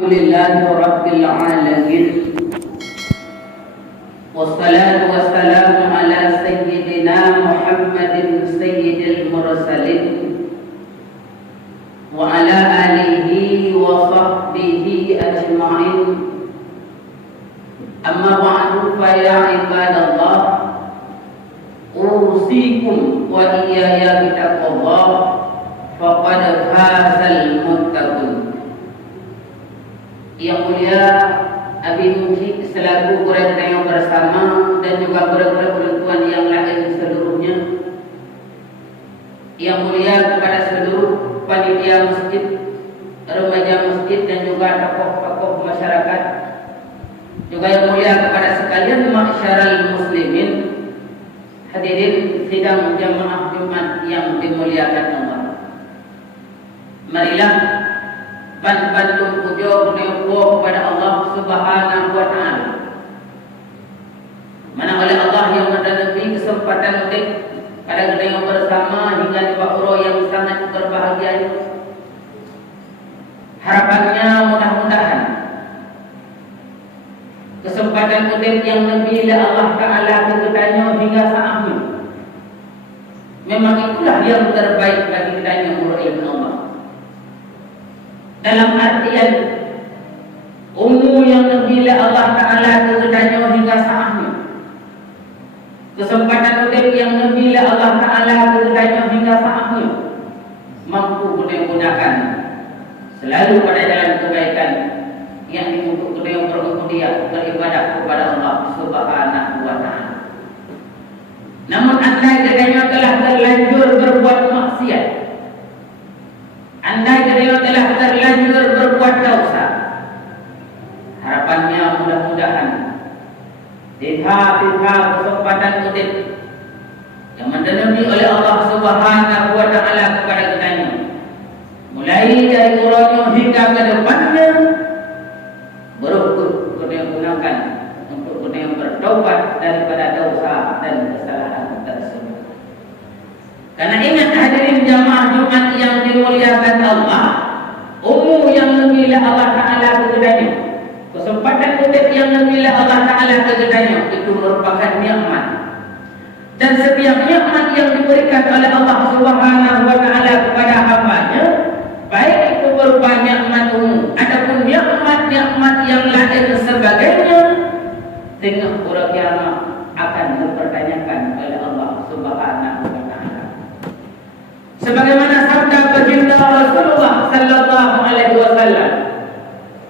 Alhamdulillahi Rabbil Alamin. Wassalatu wassalamu ala sayyidina Muhammadin sayyidil mursalin wa ala alihi wa sahbihi ajma'in. Amma ba'du fa ya ibadallah, usikum wa iyaya bitaqwallah, faqad fazal muttaqun. Yang mulia Abi Mujib selaku guru yang bersama dan juga guru-guru Tuhan yang lain seluruhnya. Yang mulia kepada seluruh panitia masjid, remaja masjid dan juga tokoh-tokoh masyarakat. Juga yang mulia kepada sekalian masyarakat muslimin, hadirin sidang jamaah Jumat yang dimuliakan Allah. Marilah bantu puja berdoa kepada Allah Subhanahu wa taala. Mana oleh Allah yang memberi kesempatan untuk pada kita bersama hingga di waktu yang sangat berbahagia ini. Harapannya mudah-mudahan kesempatan untuk yang lebih Allah Taala kepadanya hingga saat ini memang itulah yang terbaik bagi kita yang murid Allah. Dalam artian umur yang bila Allah Ta'ala kepadanya hingga saatnya, kesempatan hidup yang bila Allah Ta'ala kepadanya hingga saatnya, mampu gunakan selalu pada jalan kebaikan yang untuk yang berkemudian beribadah kepada Allah Subhanahu wa Ta'ala. Namun andai kepadanya telah terlanjur berbuat maksiat, andai dia telah terlanjur berbuat dosa, harapannya mudah-mudahan ditha kesempatan hidup yang mendenami oleh Allah Subhanahu wa Ta'ala kepada kitanya, mulai dari urutnya hingga ke depannya, berukut kita gunakan untuk kita bertaubat daripada dosa dan kesalahan tersebut. Karena ingat hadirin jamaah Jumat yang dimuliakan Allah, umur yang bila Allah Ta'ala kepadanya, kesempatan hidup yang bila Allah Ta'ala kepadanya, itu merupakan nikmat. Dan setiap nikmat yang diberikan oleh Allah Subhanahu wa Ta'ala kepada hamba-Nya, baik itu berupa nikmat umum ataupun nikmat-nikmat yang lain sebagainya, dengan hari kiamat akan dipertanyakan oleh Allah Subhanahu wa Ta'ala. Sebagaimana sabda baginda Rasulullah sallallahu alaihi wasallam,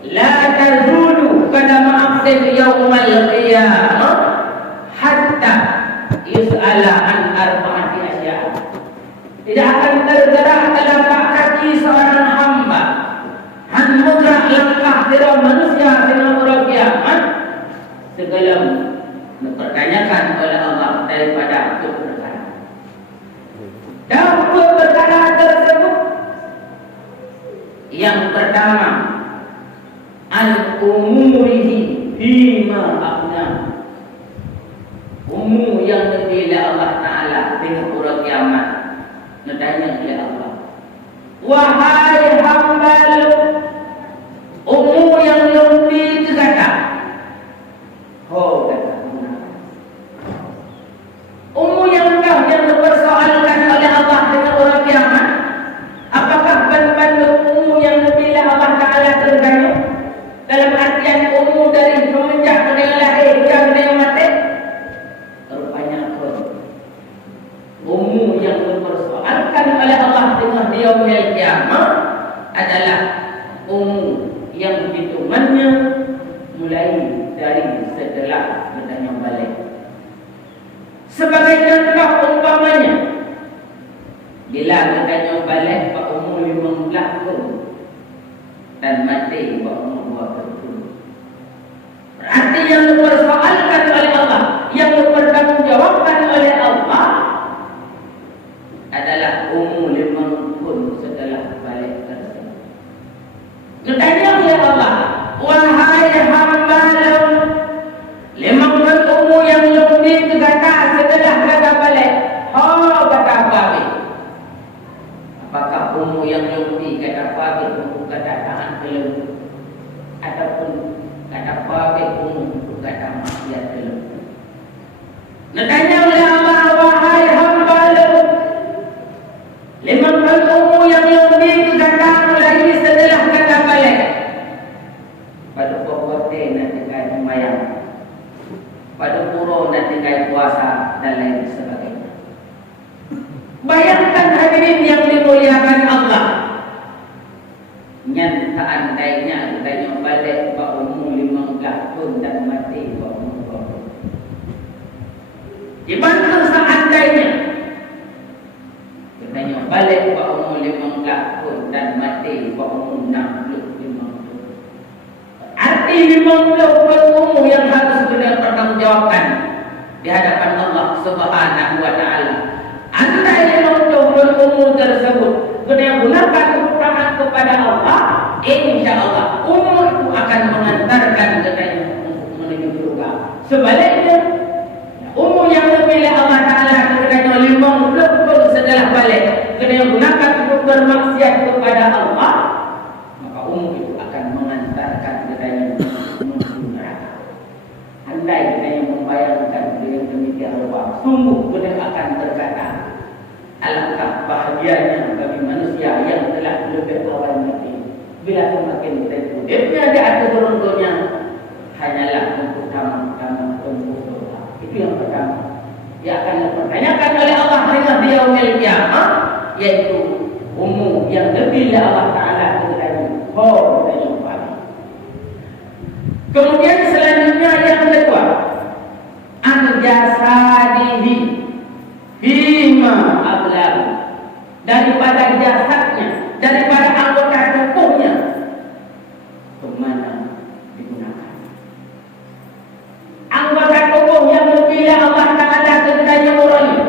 la tazulu qadama 'abdin yaumal qiyamah hatta yus'ala an arba'ati asya'. Tidak akan tergerak telapak kaki seorang hamba mudra langkah dari manusia dengan hari kiamat sebelum dipertanyakan oleh Allah daripada itu perkara. Dan perkara tersebut yang pertama, al-umurihi bima abna, umur yang bila Allah Ta'ala dengan hari kiamat ditanya oleh Allah, wahai hamba-Lu, umur yang lebih kata, umur yang kau yang dipersoalkan oleh Allah dengan hari kiamat, apakah benar-benar umur yang bila Allah Ta'ala terganggu dalam artian umur dari semenjak dunia lahir hingga dunia mati? Rupanya umur yang dipersoalkan oleh Allah dengan yaumil kiamat adalah umur yang hitungannya mulai dari setelah bertanya balik. Sebagai contoh umpamanya, bila bertanya balik pada umur 15 tahun dan mati pada umur 20. Berarti yang dipersoalkan oleh Allah, yang dipertanggungjawabkan oleh Allah adalah umur 50 tahun setelah balik tersebut. Ditanya oleh Allah, wahai hamba-Lu, 50 umur yang lebih kata setelah kata balik, kata apa? Apakah umur yang lebih kata apa? Umur kata tahan belum? Dibantu seandainya katanya balik ke umur 5 tahun dan mati ke umur 60. Arti 50 umur yang harus benar pertanggungjawabkan di hadapan Allah Subhanahu wa taala. Andai 50 umur tersebut benar gunakan untuk taat kepada Allah, insyaallah umur itu akan mengantarkan katanya untuk menuju surga. Sebaliknya umur yang dipilih Allah Ta'ala katanya 50 setelah balik kena gunakan untuk bermaksiat kepada Allah, maka umur itu akan mengantarkan katanya menuju neraka. Andai katanya membayangkan dengan demikian rupa, sungguh benar akan berkata, alangkah bahagianya bagi manusia yang telah lebih awal mati. Bila semakin hidupnya di atas beruntuknya hanyalah untuk tamat-tamat untuk surga. Itu yang pertama. Dia akan dipertanyakan oleh Allah di yaumil qiyamah, yaitu umur yang lebih Allah Ta'ala kepada kemudian selanjutnya yang kedua, an-jasadihi bima ablahu, daripada jasadnya, daripada anggota tubuhnya kemana digunakan. Anggota tubuh yang dipilih Allah Ta'ala kepadanya orangnya,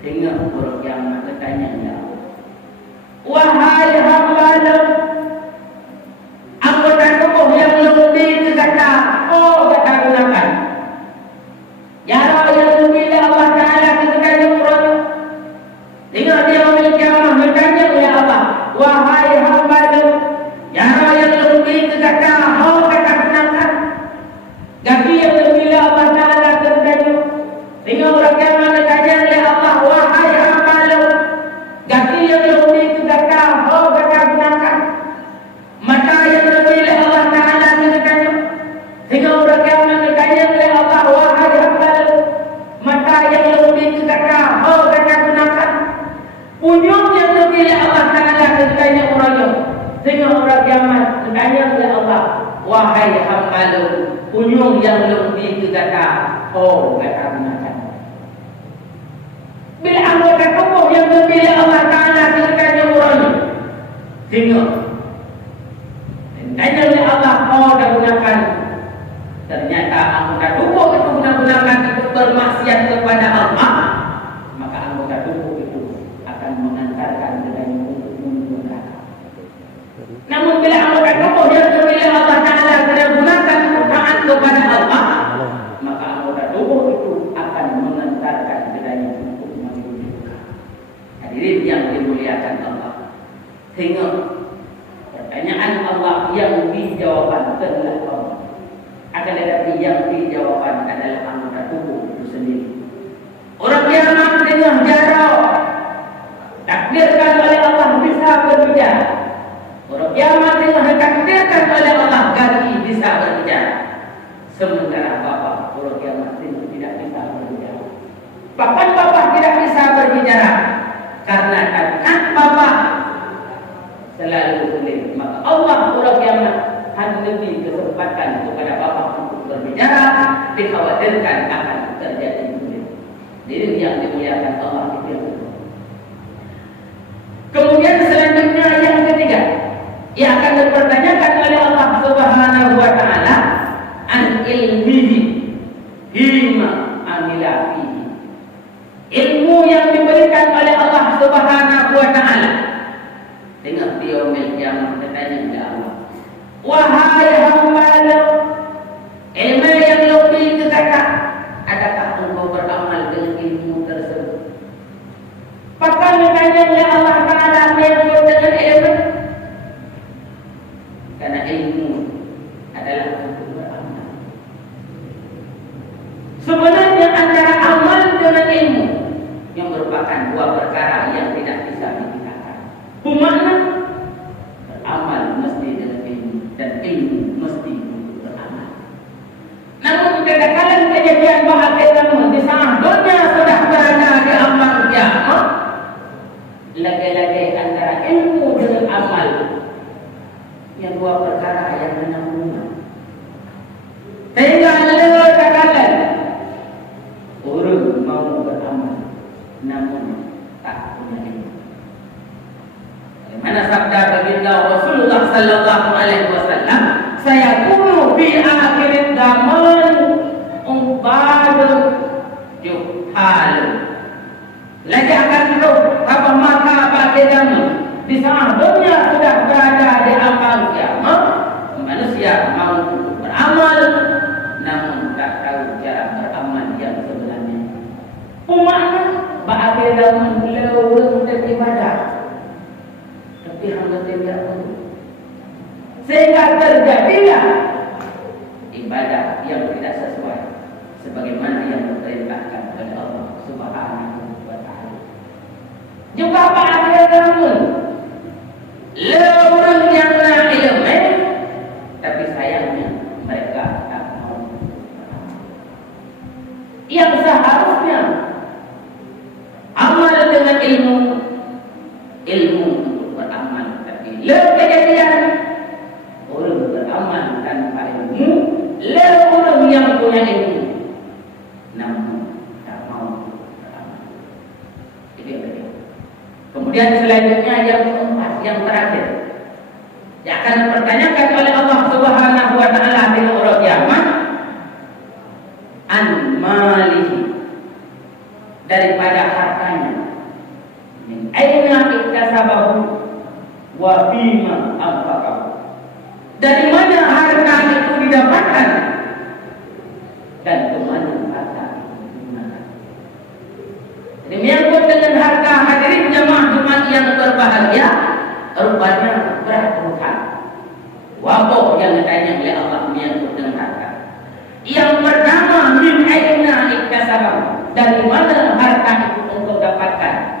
sehingga orang kiamat bertanya, ya wahai hamba, anggota tubuh yang lebih kata kata gunakan. Ya Allah yang dipilih Allah Ta'ala kepadanya orangnya, sehingga dia memiliki Allah bertanya, ya Allah wahai hamba, ya Allah yang lebih kata kata gunakan. Gaki yang dipilih Allah Ta'ala kepadanya, sehingga orang kiamat bertanya, ya Allah wahai hamba, gaki yang lebih kata kata gunakan. Mata yang dipilih Allah Ta'ala kepadanya, sehingga orang kiamat bertanya, ya Allah wahai hamba, mata yang lebih kata kata gunakan. Ujung yang dipilih Allah Ta'ala kepadanya orangnya, sehingga orang kiamat bertanya, ya Allah wahai hamba, ujung yang lebih kata kata gunakan. Bila anggota tubuh yang dipilih Allah Ta'ala kepadanya orangnya, sehingga tanya oleh Allah gunakan, ternyata anggota tubuh itu gunakan untuk bermaksiat kepada Allah, maka anggota tubuh itu akan mengantarkan dengannya untuk menuju neraka. Namun bila anggota tubuh yang dipilih Allah Ta'ala gunakan untuk taat kepada Allah, maka anggota tubuh itu akan mengantarkan dengannya untuk menuju neraka. Hadirin yang dimuliakan Allah, sehingga pertanyaan Allah yang dijawabkan telah Allah, akan tetapi yang dijawabkan adalah anggota tubuh itu sendiri. Orang kiamat tengah jarak, takdirkan oleh Allah bisa berbicara. Orang kiamat tengah takdirkan oleh Allah kaki bisa berbicara. Sementara bapak orang kiamat tidak bisa berbicara. Bahkan bapak tidak bisa berbicara karena kan bapak selalu boleh, maka Allah orang kiamat hanya lebih kesempatan kepada bapak untuk berbicara, dikhawatirkan akan terjadi boleh. Jadi yang dimuliakan Allah itu. Kemudian selanjutnya yang ketiga, yang akan dipertanyakan oleh Allah Subhanahu wa Ta'ala, an ilmihi bima amila fihi. Ilmu yang diberikan oleh Allah Subhanahu wa Ta'ala. Dengar dia yaumil qiyamah bertanya kepada Allah, wahai hamba, ilmu yang lebih kekata, adakah engkau beramal dengan ilmu tersebut? Maka bertanya oleh Allah Ta'ala dengan ilmu, karena ilmu adalah untuk beramal. Sebenarnya antara amal dengan ilmu yang merupakan dua perkara yang tidak bisa dipisahkan. Bermakna beramal mesti dengan ilmu dan ilmu mesti untuk beramal. Namun kadang-kadang kejadian bahagia di sana dunia sudah berada di amal kiamat, lagi-lagi antara ilmu dengan amal yang dua perkara yang menyambung. Sehingga kadang-kadang sallallahu alaihi wasallam, sayakunu fi akhir zaman umbadun juhal. Lagi akan hidup apa maka pada zaman di saat dunia sudah berada di amal kiamat, manusia mau beramal namun tak tahu cara beramal yang sebenarnya. Umatnya pada zaman beliau beribadah, tapi hamba tidak tahu. Sehingga terjadilah ibadah yang tidak sesuai sebagaimana yang diperintahkan oleh Allah Subhanahu wa taala. Juga pada zaman orang yang ilmu, tapi sayangnya mereka tak mau. Yang seharusnya amal dengan ilmu untuk beramal, tapi kejadian orang beramal tanpa ilmu, orang yang punya ilmu namun tak mau beramal. Kemudian selanjutnya yang keempat, yang terakhir, yang akan dipertanyakan oleh Allah Subhanahu wa taala di hari kiamat, an malihi, daripada hartanya, min aina iktasabahu wa fima anfaqahu, dari mana harta itu didapatkan dan kemana harta itu digunakan. Jadi menyangkut dengan harta, hadirin jamaah Jumat yang berbahagia, rupanya berat Tuhan. Wabah yang ditanya oleh Allah menyangkut dengan harta. Yang pertama, min aina iktasabahu, dari mana harta itu untuk dapatkan.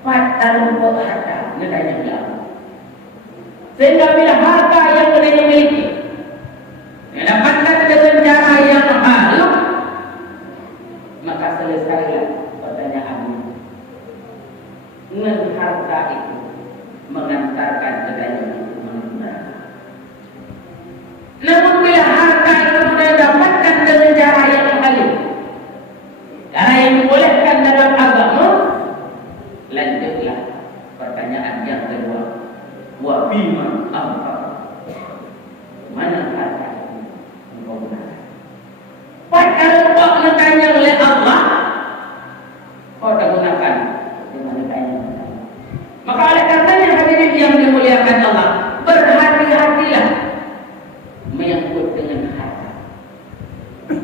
Untuk harta ditanya oleh Allah. Sehingga bila harta yang kita miliki dapatkan dengan cara yang halal, maka selesailah pertanyaannya. Dengan harta itu mengantarkan kepadanya menuju neraka. Namun bila harta itu sudah dapatkan dengan cara yang halal, cara yang dibolehkan dalam agama, lanjutlah pertanyaan yang kedua. Wa bima anfaq, mana harta itu engkau gunakan? Padahal kau ditanya oleh Allah, kau dah gunakan dengan ditanya. Maka oleh karenanya hadirin yang dimuliakan Allah, berhati-hatilah menyangkut dengan harta.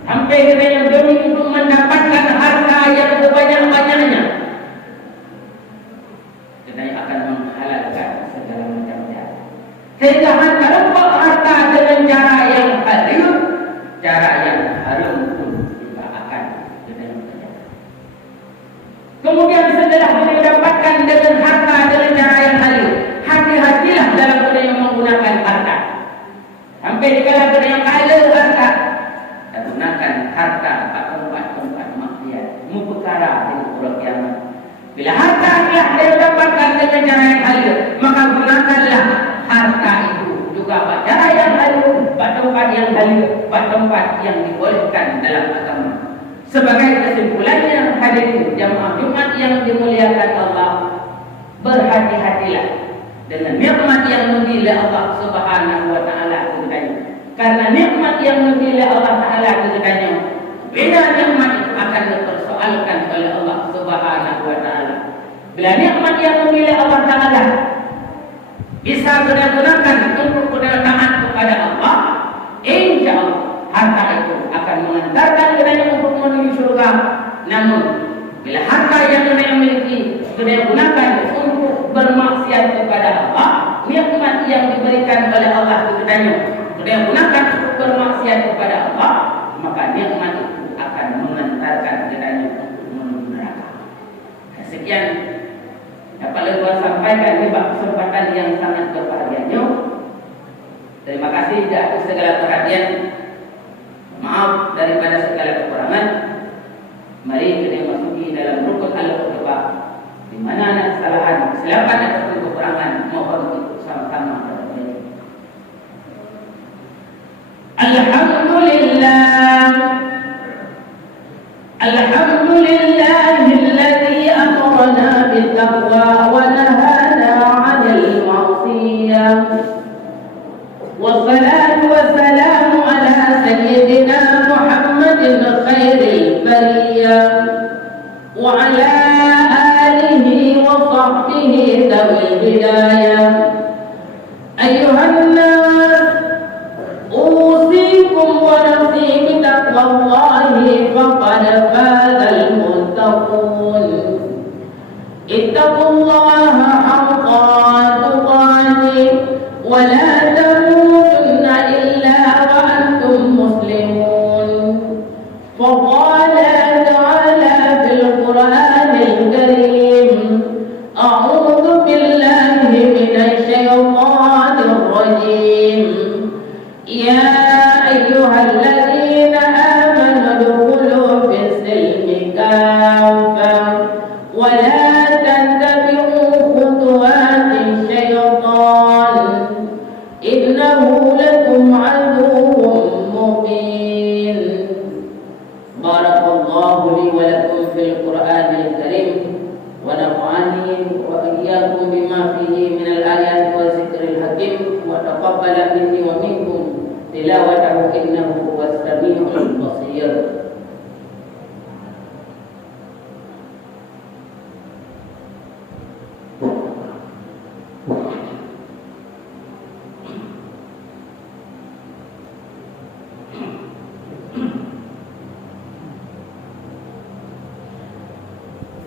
Sampai kita yang demi untuk mendapatkan harta yang sebanyak-banyaknya, kita akan menghalalkan segala macam cara. Sehingga harta dengan cara yang halal, cara yang haram pun juga akan kita kerjakan. Kemudian setelah mendapatkan dengan harta dengan cara yang halal, hati-hatilah dalam kita menggunakan harta. Sampai dikala kita yang halal harta, dan gunakan harta tempat-tempat maksiat, perkara di hari kiamat. Bila harta telah didapatkan dengan cara yang halal, maka gunakanlah harta itu juga pada cara yang halal, pada tempat yang halal, pada tempat yang dibolehkan dalam agama. Sebagai kesimpulannya, hadirin jamaah Jumat yang dimuliakan Allah, berhati-hatilah dengan nikmat yang dimiliki Allah Subhanahu wa taala kepadanya. Karena nikmat yang dimiliki Allah taala kepadanya, bila nikmat itu akan dipersoalkan oleh Allah Subhanahu wa taala. Bila nikmat yang dimiliki Allah taala bisa digunakan untuk taat kepada Allah, insyaallah harta itu akan mengantarkan kita untuk menuju surga. Namun bila harta yang kita miliki kita gunakan untuk bermaksiat kepada Allah, nikmat yang diberikan oleh Allah kepadanya kita gunakan untuk bermaksiat kepada Allah, maka nikmat itu akan mengantarkan kita untuk menuju neraka. Sekian dapat Tuhan sampaikan di kesempatan yang sangat berbahagia. Terima kasih atas segala perhatian. Maaf daripada segala kekurangan. Mari kita masuki dalam rukun al-khutbah, di mana ada kesalahan, kesilapan ataupun kekurangan, mohon untuk sama-sama berdoa. Alhamdulillah, alhamdulillahilladzi amarna bittaqwa wa nahana 'anil ma'siyah. والصلاة والسلام على سيدنا محمد خير البرية وعلى آله وصحبه ذوي الهداية. أيها الناس، أوصيكم ونفسي بتقوى الله فقد فاز المتقون. اتقوا الله حق تقاته ولا تموتن إلا وأنتم مسلمون. فقال تعالى في القرآن الكريم: أعوذ بالله من الشيطان الرجيم. يا أيها الذين آمنوا ادخلوا في السلم كافة ولا تتبعوا خطوات الشيطان إنه لكم عدو مبين. بارك الله لي ولكم في القرآن الكريم ونفعني وإياكم بما فيه من الآيات والذكر الحكيم وتقبل مني ومنكم تلاوته إنه هو السميع البصير.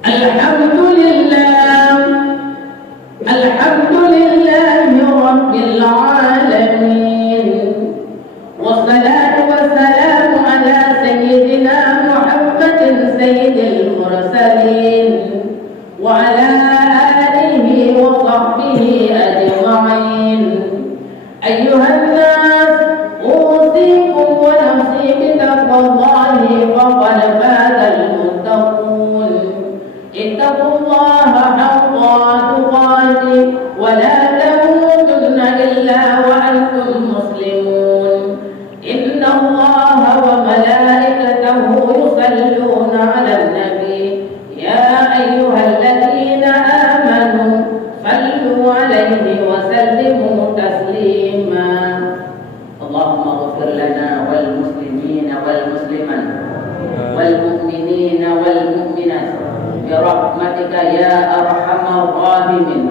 الحمد لله رب العالمين، والصلاة والسلام على سيدنا محمد سيد المرسلين وعلى آله وصحبه أجمعين. أيها الناس، أوصيكم ونفسي بتقوى الله فقد فاز المتقون. اتقوا الله حق تقاته ولا تموتن إلا وأنتم مسلمون. إن الله وملائكته يصلون على النبي يا أيها الذين آمنوا صلوا عليه وسلموا تسليما. اللهم اغفر لنا والمسلمين والمسلمات والمؤمنين والمؤمنات برحمتك يا أرحم الراحمين.